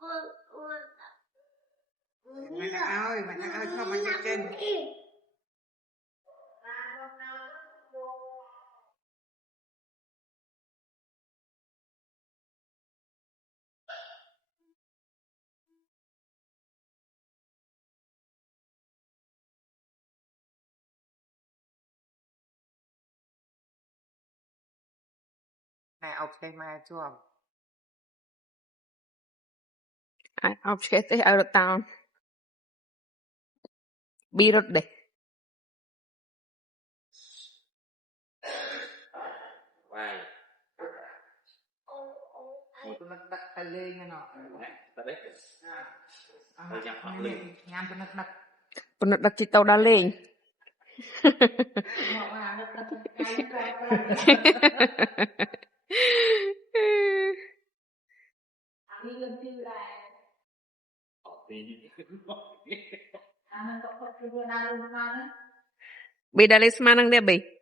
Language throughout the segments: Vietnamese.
Mày đã ơi không mày trên. Này học cái mai chuồng. Học cái tới out of town. Beat up đấy. Wow. Một tôi đặt tay lên nghe nọ. Đặt đấy. Tôi nhắm học lên. Nhắm tôi đặt. Penut dak citau dah leng. Beda les manang dia bay.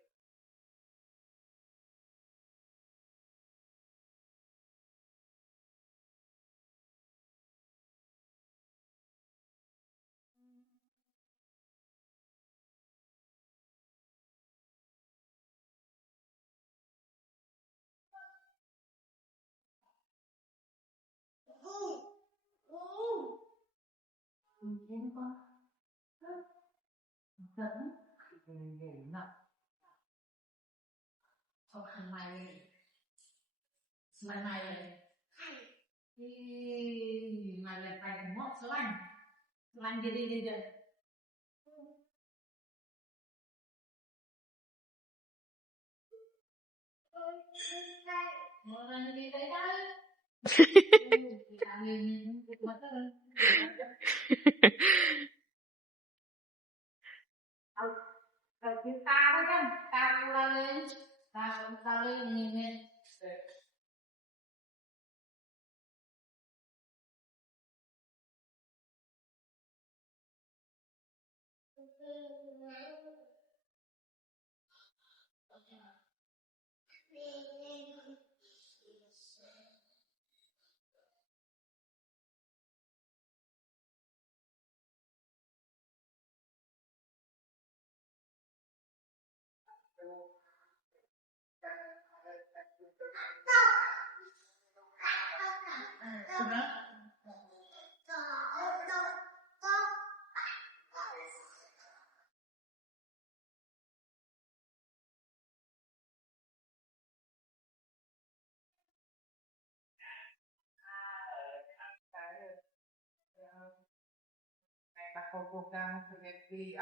Aku bukan seperti